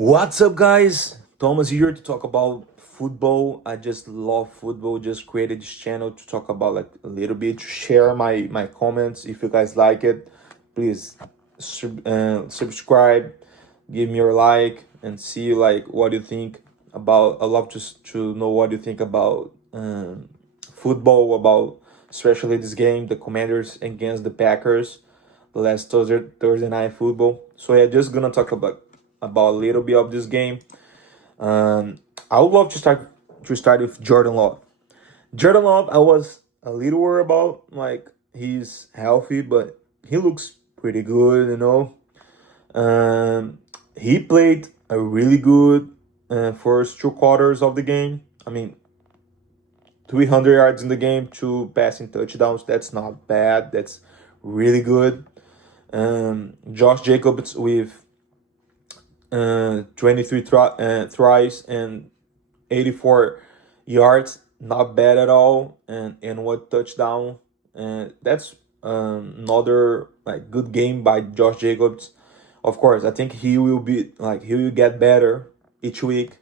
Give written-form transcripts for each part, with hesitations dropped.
What's up, guys? Thomas here to talk about football. I just love football. Just created this channel to talk about like a little bit, to share my comments. If you guys like it, please subscribe, give me your like, and see like what you think about. I love to know what you think about football, about especially this game, the Commanders against the Packers, the last Thursday night football. So yeah, just gonna talk about a little bit of this game. Um, I would love to start with Jordan Love. Jordan Love, I was a little worried about, like he's healthy, but he looks pretty good. Um, he played a really good first two quarters of the game. I mean, 300 yards in the game, two passing touchdowns. That's not bad. That's really good. Josh Jacobs with 23 tries and 84 yards. Not bad at all. And one touchdown. And that's another like good game by Josh Jacobs. Of course, I think he will get better each week.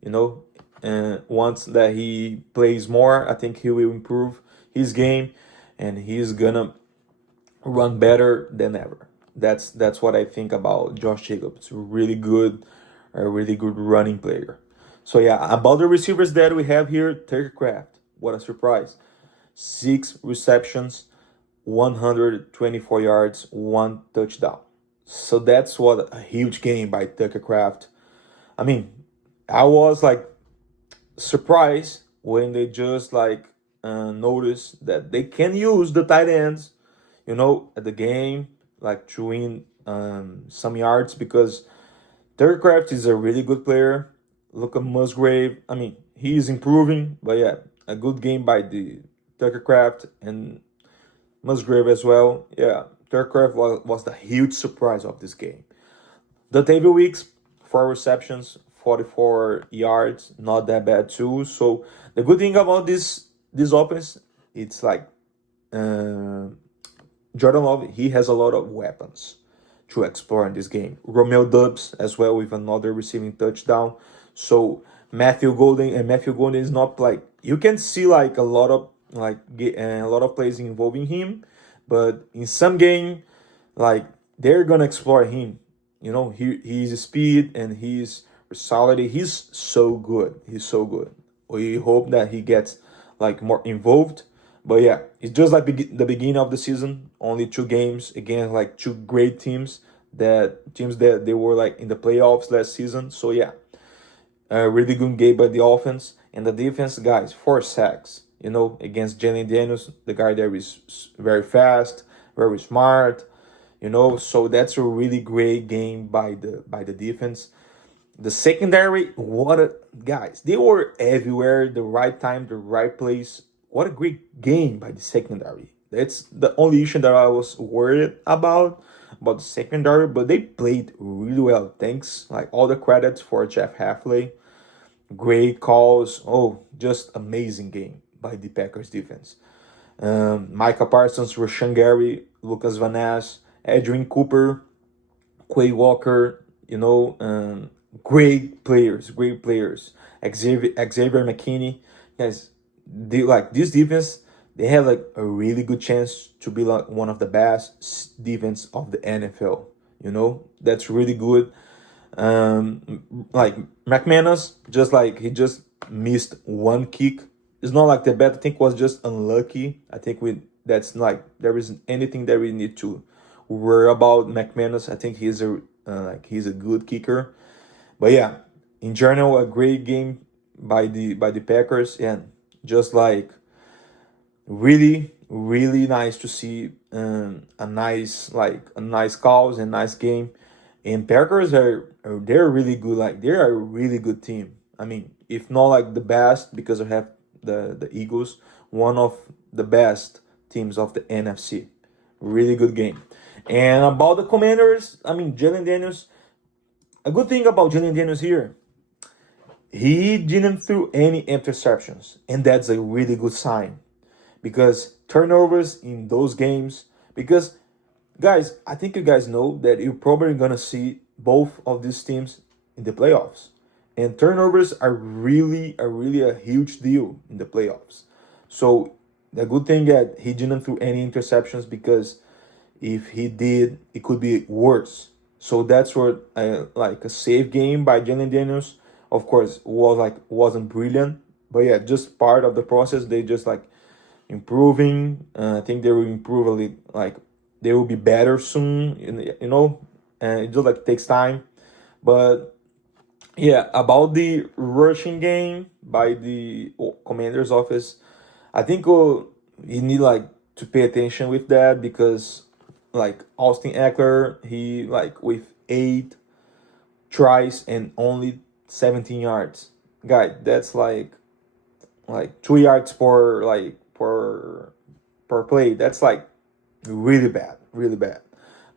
You know, and once that he plays more, I think he will improve his game, and he's gonna run better than ever. That's what I think about Josh Jacobs. A really good running player. So yeah, about the receivers that we have here, Tucker Craft. What a surprise! 6 receptions, 124 yards, one touchdown. So that's what a huge game by Tucker Craft. I mean, I was like surprised when they just like noticed that they can use the tight ends, at the game, like to win some yards because Derek Craft is a really good player. Look at Musgrave. I mean, he is improving, but yeah, a good game by the Tucker Craft and Musgrave as well. Yeah, Tucker Craft was the huge surprise of this game. The table weeks, 4 receptions, 44 yards, not that bad too. So the good thing about this offense, it's like uh, Jordan Love, he has a lot of weapons to explore in this game. Romeo Dubs as well with another receiving touchdown. So Matthew Golden is not like you can see like a lot of plays involving him, but in some game like they're gonna explore him. He's speed and his versatility. He's so good. He's so good. We hope that he gets like more involved. But yeah, it's just like the beginning of the season. Only 2 games against like two great teams that they were like in the playoffs last season. So yeah, a really good game by the offense and the defense, guys. 4 sacks. Against Jalen Daniels, the guy there is very fast, very smart. So that's a really great game by the defense. The secondary, what a guys! They were everywhere, the right time, the right place. What a great game by the secondary. That's the only issue that I was worried about the secondary, but they played really well. Thanks, like all the credits for Jeff Halfley. Great calls. Oh, just amazing game by the Packers defense. Micah Parsons, Rashan Gary, Lucas Van Ness, Adrian Cooper, Quay Walker, great players, great players. Xavier McKinney, guys, like this defense, they have like a really good chance to be like one of the best defense of the NFL. That's really good. Like McManus, just like he just missed one kick. It's not like the bet. I think was just unlucky. I think we that's like there isn't anything that we need to worry about McManus. I think he's a good kicker. But yeah, in general, a great game by the Packers, and just like really really nice to see a nice calls and nice game. And Packers they're really good. Like they're a really good team. I mean, if not like the best, because I have the Eagles, one of the best teams of the NFC. Really good game. And about the Commanders, I mean Jalen Daniels. A good thing about Jalen Daniels here, he didn't throw any interceptions, and that's a really good sign because turnovers in those games. Because guys, I think you guys know that you're probably gonna see both of these teams in the playoffs. And turnovers are really a huge deal in the playoffs. So the good thing that he didn't throw any interceptions, because if he did, it could be worse. So that's what like a safe game by Jalen Daniels. Of course, wasn't brilliant, but yeah, just part of the process. They just like improving. I think they will improve a little. Like they will be better soon. And it just like takes time. But yeah, about the rushing game by the commander's office, I think you need like to pay attention with that, because like Austin Eckler, he like with 8 tries and only 17 yards. Guy, that's like 2 yards per play. That's like really bad, really bad.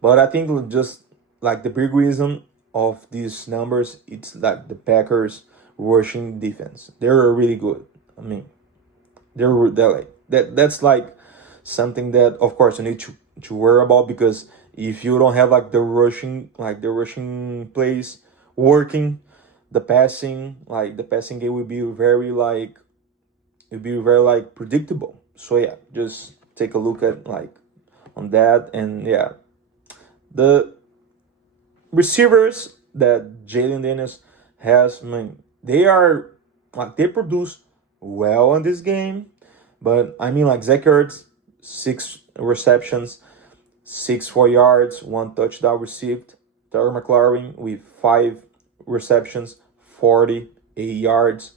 But I think just like the big reason of these numbers, it's like the Packers rushing defense. They're really good. I mean, they're like that. That's like something that of course you need to worry about, because if you don't have like the rushing plays working, the passing game will be very like predictable. So yeah, just take a look at like on that. And yeah, the receivers that Jalen Daniels has, I mean, they are like they produce well in this game, but I mean like Zach Ertz, 6 receptions, 4 yards, 1 touchdown received. Terry McLaurin with 5 receptions, 48 yards.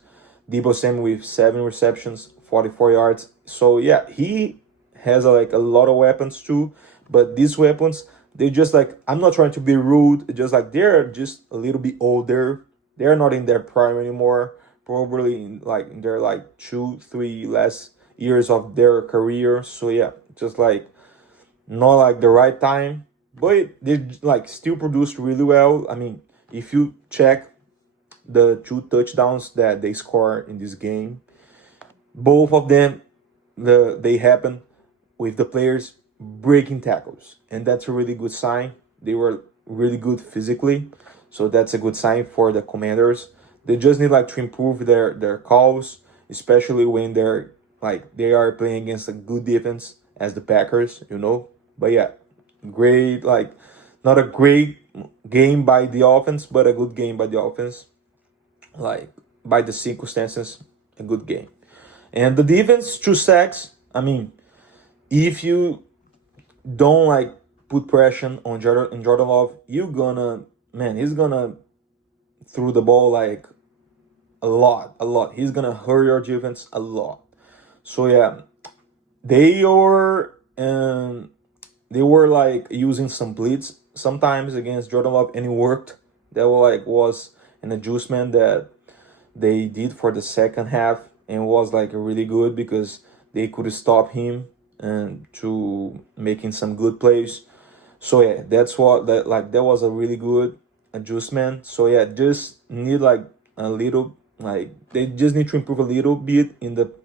Debo Samuel with 7 receptions, 44 yards. So yeah, he has like a lot of weapons too. But these weapons, they just like, I'm not trying to be rude, just like they're just a little bit older. They're not in their prime anymore. Probably in their like 2, 3 last years of their career. So yeah, just like not like the right time, but they like still produced really well. I mean, if you check the 2 touchdowns that they scored in this game, both of them, they happen with the players breaking tackles, and that's a really good sign. They were really good physically, so that's a good sign for the Commanders. They just need like to improve their calls, especially when they are playing against a good defense as the Packers. But yeah, great, like not a great game by the offense, but a good game by the offense. Like by the circumstances, a good game. And the defense, 2 sacks. I mean, if you don't like put pressure on Jordan Love, he's gonna throw the ball like a lot, a lot. He's gonna hurt your defense a lot. So yeah, they were like using some blitz sometimes against Jordan Love, and it worked. That was an adjustment that they did for the second half, and was like really good, because they could stop him and to making some good plays. So yeah, that was a really good adjustment. So yeah, just need like a little, like they just need to improve a little bit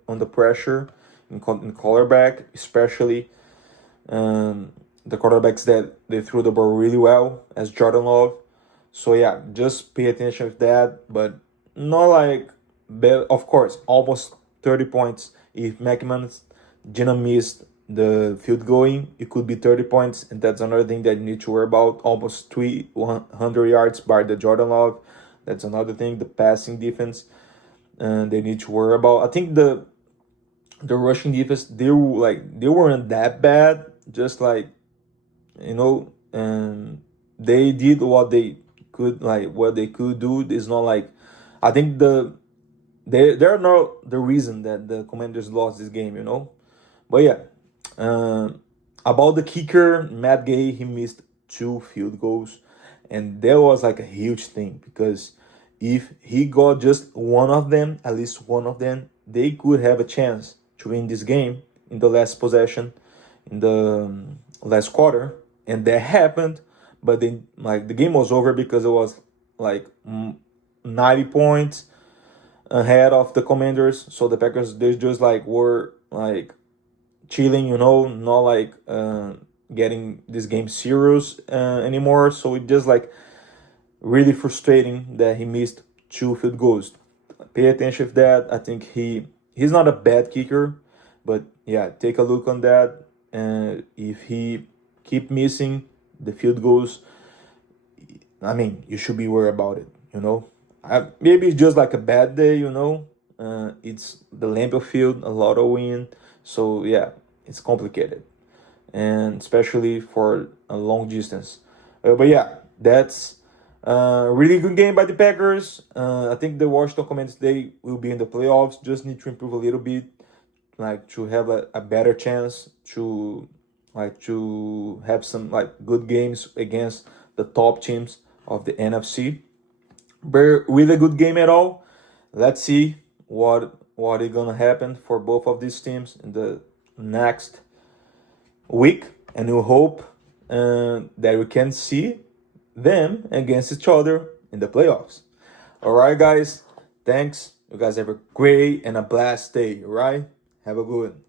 on the pressure in quarterback, especially the quarterbacks that they threw the ball really well as Jordan Love. So yeah, just pay attention with that, but not like, of course, almost 30 points. If McManus didn't miss the field going, it could be 30 points, and that's another thing that you need to worry about. Almost 300 yards by the Jordan Love. That's another thing. The passing defense, and they need to worry about. I think the rushing defense, they weren't that bad. Just like they did what they could do. It's not like, I think they're not the reason that the Commanders lost this game. But yeah, about the kicker, Matt Gay, he missed 2 field goals, and that was like a huge thing, because if he got just one of them, at least one of them, they could have a chance to win this game in the last possession, in the last quarter, and that happened. But then, like, the game was over, because it was like 90 points ahead of the Commanders. So the Packers, they just like were like chilling, not like getting this game serious anymore. So it just like really frustrating that he missed 2 field goals. Pay attention to that. I think he's not a bad kicker, but yeah, take a look on that. And if he keep missing the field goals, I mean, you should be worried about it. Maybe it's just like a bad day. It's the Lambeau Field, a lot of wind, so yeah, it's complicated, and especially for a long distance. But yeah, that's a really good game by the Packers. I think the Washington Commanders, they will be in the playoffs. Just need to improve a little bit, like to have a better chance to have some like good games against the top teams of the NFC. But really good game at all. Let's see what is gonna happen for both of these teams in the next week, and we hope that we can see them against each other in the playoffs. All right, guys. Thanks. You guys have a great and a blessed day. All right. Have a good one.